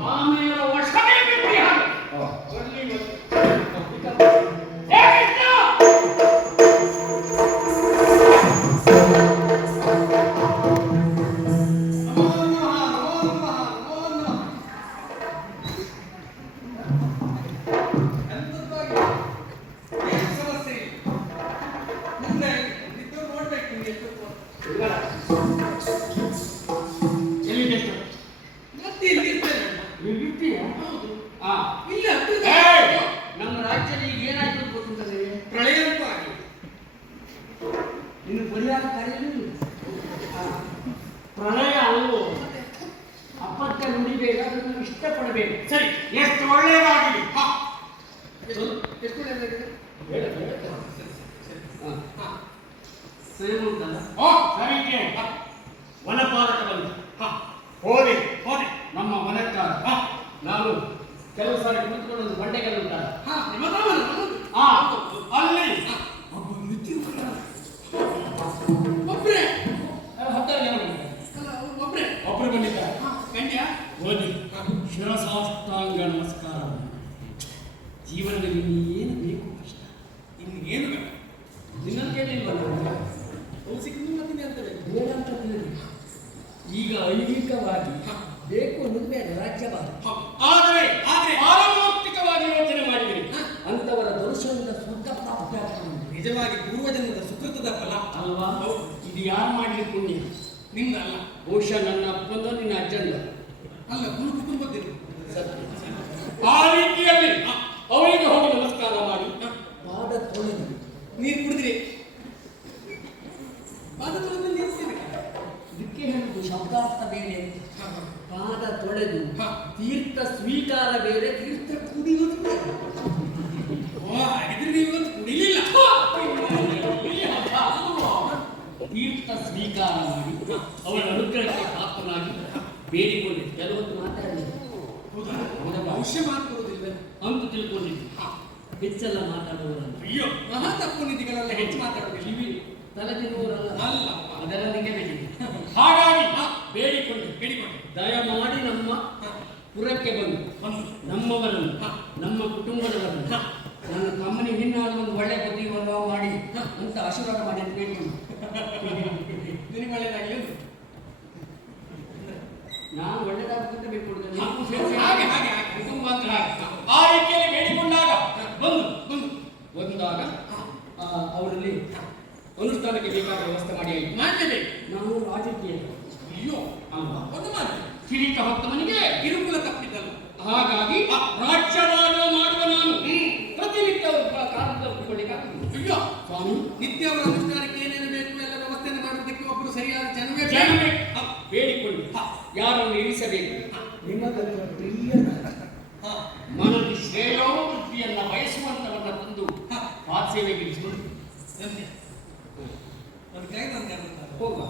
Amen. ನುಡಿಬೇಡ ಅದನ್ನು ಇಷ್ಟಪಡಬೇಕು ಸರಿ ಎಷ್ಟು ಒಳ್ಳೆಯದಾಗಲಿ ಹಾ. ಎಷ್ಟು? ಬೇಡ, ಬೇಡ. ಹಾ. ಹಾ. ವನಪಾಲಕ ಬಂದ ಹಾ. ಹೋದೆ ಹೋದೆ. ನಮ್ಮ ವನಕ್ಕಾರ ಹಾ. ನಾನು ಕೆಲವು ಸಾರಿ ಕುಳಿತುಕೊಂಡು ಬಂಡೆಗಳು ಬಂಡೆಗಳು ಜೀವನದಲ್ಲಿ ಏನು ಬೇಕು ಕೃಷ್ಣ ಇನ್ನು ಏನು ಬೇಡ ನಿನ್ನನ್ನು ಕೇಳಿಲ್ವಲ್ಲ ಮತ್ತೆ ಇನ್ನೆಂತ ಬೇಕು? ಬೇಡ ಅಂತ ತಿಳಿದು ಈಗ ಐಹಿಕವಾಗಿ. ಬೇಕು ಅನ್ನೋದು ಬೇಡ ರಾಜ್ಯಭಾರ ಆದರೆ ಆದರೆ ಪಾರಮಾರ್ಥಿಕವಾಗಿ ಯೋಚನೆ ಮಾಡಿದರೆ. ಅಂತವರ ದೋಷದಿಂದ ಸುಖ ಪ್ರಾಪ್ತ ನಿಜವಾಗಿ ಪೂರ್ವಜನ್ಮದ ಸುಕೃತದ ಫಲ. ಅಲ್ವಾ? ಇದು ಯಾರು ಮಾಡಲಿ ಪುಣ್ಯ? ನಿಂದಲ್ಲ ಬಹುಶಃ ನನ್ನ ಅಪ್ಪಂದು ನಿನ್ನ ಅಜ್ಜಂದ. ಅಲ್ಲ ಗುರು ಕುಟುಂಬದಲ್ಲಿ ಆ ರೀತಿಯಲ್ಲಿ ಅವರಿಗೆ ಹೋಗಿ ನಮಸ್ಕಾರ ಮಾಡಿ. ಪಾದ ತೊಳೆದು. ನೀರು ಕುಡಿದ್ರಿ. ಪಾದ ತೊಳೆದ್ರೆ ನೀರು. ಇದಕ್ಕೆ ಹೇಳುದು ಶಬ್ದಾರ್ಥ ಬೇರೆ. ಪಾದ ತೊಳೆದು ತೀರ್ಥ ಸ್ವೀಕಾರ ಬೇರೆ, ತೀರ್ಥ ಕುಡಿಯುವುದು ಬೇರೆ. ಇವತ್ತು ಕುಡಿಲಿಲ್ಲ. ತೀರ್ಥ ಸ್ವೀಕಾರ ಮಾಡಿ ಅವರ ಅನುಗ್ರಹಕ್ಕೆ ಪಾತ್ರನಾಗಿ ಬೇಡಿಕೊಂಡೆ ಕೆಲವೊಂದು ಮಾತಾಡಲಿಲ್ಲ ಹೌದಾ? ಅವರ ಭವಿಷ್ಯ ಮಾತುವುದಿಲ್ಲ ಅಂತ ತಿಳ್ಕೊಂಡಿದ್ದೆ. ಹೆಚ್ಚೆಲ್ಲ ಮಾತಾಡುವವರಲ್ಲ ಅಯ್ಯೋ ಮಹಾ ತಪ್ಪು ನಿಧಿಗಳೆಲ್ಲ ಹೆಚ್ಚು ಮಾತಾಡೋದು. ಕಿವಿ ತಲೆ ತಿನ್ನುವವರಲ್ಲ. ಅಲ್ಲ. ಅದರ ನಿಮಗೆ ಬೇಕಿದೆ ಹಾಗಾಗಿ ಬೇಡಿಕೊಂಡು ಬೇಡಿಕೊಂಡು. ದಯಮಾಡಿ ನಮ್ಮ. ಪುರಕ್ಕೆ ಬಂದು ನಮ್ಮವರನ್ನು ನಮ್ಮ ಕುಟುಂಬದವರನ್ನು ನನ್ನ ತಮ್ಮನಿಗೆ ಹಿನ್ನಾದ ಒಂದು ಒಳ್ಳೆ ಬುದ್ಧಿವನ್ನು ಮಾಡಿ ಅಂತ ಆಶೀರ್ವಾದ ಮಾಡಿ ಅಂತ ಕೇಳ್ಕೊಂಡು. ನಿನಗೆ ಒಳ್ಳೆಯದಾಗಲಿ ಎಂದು. ನಾನು ಒಳ್ಳೆದಾಗುತ್ತ ಬೇಕು ಹಾಗೆ, ಹಾಗೆ, ಹಾಗೆ. ಕುಟುಂಬ ಅಂದ್ರೆ ಹಾಗೆ. ಆ ರೀತಿಯಲ್ಲಿ ಬೇಡಿಕೊಂಡಾಗ ಬಂದು ಬಂದು ಬಂದಾಗ ಆ, ಅವರಲ್ಲಿ ಅನುಷ್ಠಾನಕ್ಕೆ ಬೇಕಾದ ವ್ಯವಸ್ಥೆ ಮಾಡಿ ಆಯಿತು. ಮಾಡಲೇಬೇಕು ನಾವು ರಾಜಕೀಯ ಅಯ್ಯೋ ಅಮ್ಮ. ಒಂದು ಮಾತು. ಕಿರೀಟ ಹೊತ್ತವನಿಗೆ ಕಿರುಕುಲ ತಪ್ಪಿದ್ದಲ್ಲ. ಹಾಗಾಗಿ ರಾಜ್ಯರಾಗ ಮಾಡುವ ನಾನು. ಪ್ರತಿನಿತ್ಯ. ಅಯ್ಯೋ. ಸ್ವಾಮಿ. ನಿತ್ಯ ಅವರ ಅನುಷ್ಠಾನಕ್ಕೆ ಏನೇನು ಬೇಕು ಎಲ್ಲ ವ್ಯವಸ್ಥೆಯನ್ನು ಮಾಡೋದಕ್ಕೆ ಒಬ್ಬರು ಸರಿಯಾದ ಜನವೇ ಬೇಕು. ಜನವೇ ಹ, ಬೇಡಿಕೊಂಡು ಹ, ಯಾರನ್ನು ಇರಿಸಬೇಕು ನಿಮಗಂತ ಪ್ರಿಯ ಹ, ಮನದಿ ಶ್ರೇಯೋವೃತ್ತಿಯನ್ನ ಬಯಸುವಂತವನ್ನ ತಂದು ಹ. ಪಾದ ಸೇವೆಗೆ? ಅದಕ್ಕಾಗಿ ನಾನು ಕರೆದಿದ್ದಾರೆ. ಹೋಗುವ.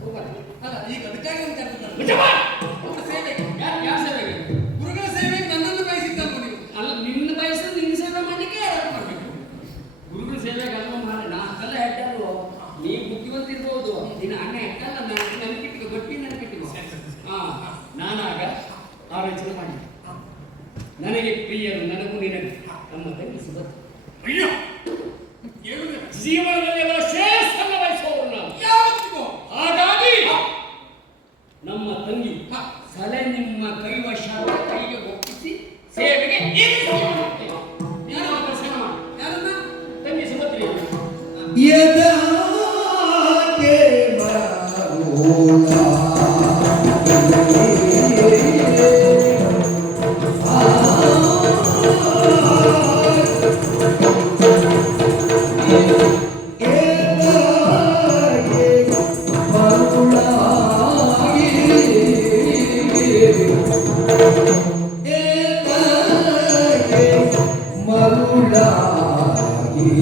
ಹೋಗುವ. ಅಲ್ಲ ಈಗ ಅದಕ್ಕಾಗಿ ನಾನು. ನಿಜವಾ? ಅವರ ಸೇವೆಗೆ ಯಾರು ಯಾರ ಸೇವೆಗೆ ಗುರುಗಳ ಸೇವೆಗೆ ನನ್ನನ್ನು ಬಯಸಿದ್ದಲ್ವ ನೀವು. ಅಲ್ಲ ನಿನ್ನ ಬಯಸು ನಿನ್ನ ಸೇವೆ ಮಾಡಲಿಕ್ಕೆ ಯಾರು ಮಾಡಬೇಕು? ಗುರುಗಳ ಸೇವೆಗೆ ಅಲ್ವ ಮಾರ ನಾ ಹೆಡ್ಡಲ್ವೋ ನೀ ಬುದ್ಧಿವಂತ ಇರ್ಬೋದು ನಿನ್ನ ಅಣ್ಣ ಹೆಡ್ಡಲ್ಲ ನಾನು ನೆನಪಿಟ್ಟಿಕೋ ಗಟ್ಟಿ ನೆನಪಿಟ್ಟಿಕೋ ಹಾ ನಾನಾಗ ಆಲೋಚನೆ ಮಾಡಿ ನನಗೆ ಪ್ರಿಯರು ನನಗೂ ನಿನಗೆ. ನಮ್ಮ ತಂಗಿ ಸುಭದ್ರ.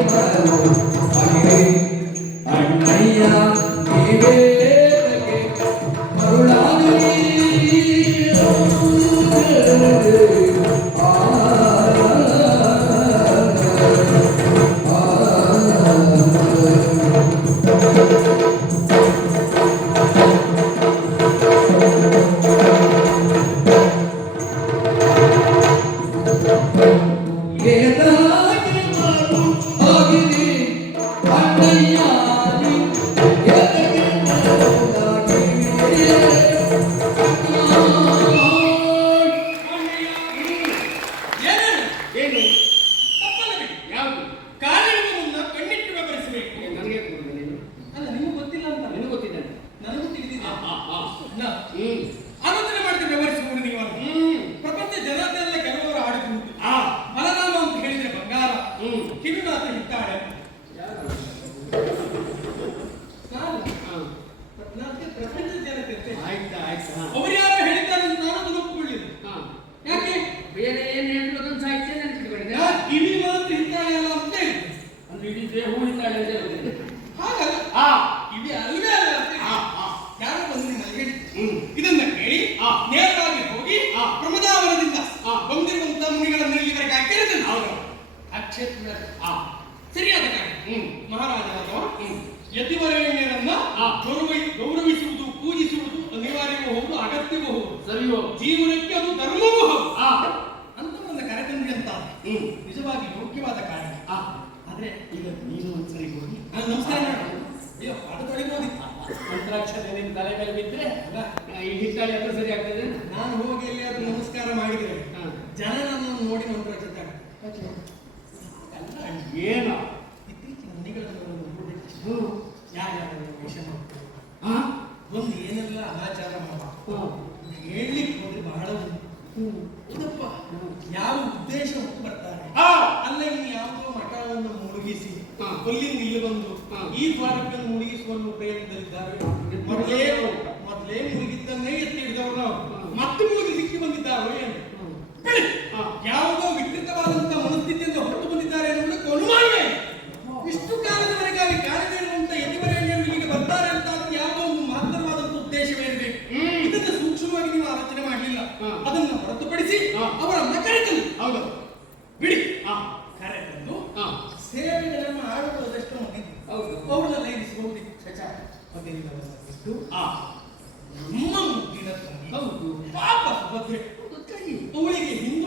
Amén. 切るなと言ったあれ。ಅಗತ್ಯವೂ ಸರಿಯೋ? ಜೀವನಕ್ಕೆ ಅದು ಧರ್ಮವೂ ಆ. ಅಂತವನ್ನ ಕರೆತಂದ್ರಿ ಅಂತ. ಹ್ಮ್. ನಿಜವಾಗಿ ಯೋಗ್ಯವಾದ ಕಾರಣ. ಆ. ಆದ್ರೆ ಈಗ ನೀನು ಒಂದ್ಸರಿ ಹೋಗಿ. ನಮಸ್ಕಾರ. ಅಯ್ಯೋ ಪಾಠ ತೊಳಿಬೋದಿತ್ತು ಮಂತ್ರಾಕ್ಷತೆ ನಿನ್ನ ತಲೆ ಮೇಲೆ ಬಿದ್ರೆ ಅಲ್ಲ ಆ, ಈ ಹಿತ್ತಾಳೆ ಎಲ್ಲ ಸರಿ ಆಗ್ತದೆ? ನಾನು ಹೋಗಿ ಎಲ್ಲಿಯಾದ್ರೂ ನಮಸ್ಕಾರ ಮಾಡಿದ್ರೆ. ಜನ ನನ್ನನ್ನು ನೋಡಿ ಮಂತ್ರ ಹಚ್ಚುತ್ತಾರೆ ಅಲ್ಲ, ಏನೋ? ಈ ದ್ವಾರಕ್ಕೆ ಮುಳುಗಿಸುವ ಪ್ರಯತ್ನದಲ್ಲಿದ್ದಾರೆ ಮೊದಲೇ ಮೊದಲೇ ಮುಳುಗಿದ್ದನ್ನೇ ಎತ್ತಿ ಹಿಡಿದವರು ನಾವು. ಮತ್ತೆ ಮುಳುಗಿಲಿಕ್ಕೆ ಬಂದಿದ್ದಾರೆ. ಆ ಯಾವುದೋ ವಿಕೃತವಾದಂತಹ ಮನಸ್ಥಿತಿಯಿಂದ ಹೊರಟು ಬಂದಿದ್ದಾರೆ ಎನ್ನುವುದಕ್ಕೆ ಅನುಮಾನವೇ ಇಷ್ಟು ಕಾಲದವರೆಗಾಗಿ ಇರುವಂತಹ ಯತಿವರೇಣ್ಯರು ಇಲ್ಲಿಗೆ ಬರ್ತಾರೆ ಅಂತ ಅದಕ್ಕೆ ಯಾವುದೋ ಒಂದು ಮಹತ್ತರವಾದಂತಹ ಉದ್ದೇಶವೇ ಇರಬೇಕು ಹ್ಮ್. ಇದನ್ನು ಸೂಕ್ಷ್ಮವಾಗಿ ನೀವು ಆಲೋಚನೆ ಮಾಡಲಿಲ್ಲ. ಅದನ್ನು ಹೊರತುಪಡಿಸಿ ಅವರ ಅವರನ್ನ ಹೌದು. ಬಿಡಿ. ನೋಡಿ ಚಚಾ ಮತ್ತೆ ಇಟ್ಟು ಆ ನಮ್ಮ ಮುದ್ದಿನ ತಂದವರು ಪಾಪ ಸುಭದ್ರೆ ಅವಳಿಗೆ ಹಿಂದೆ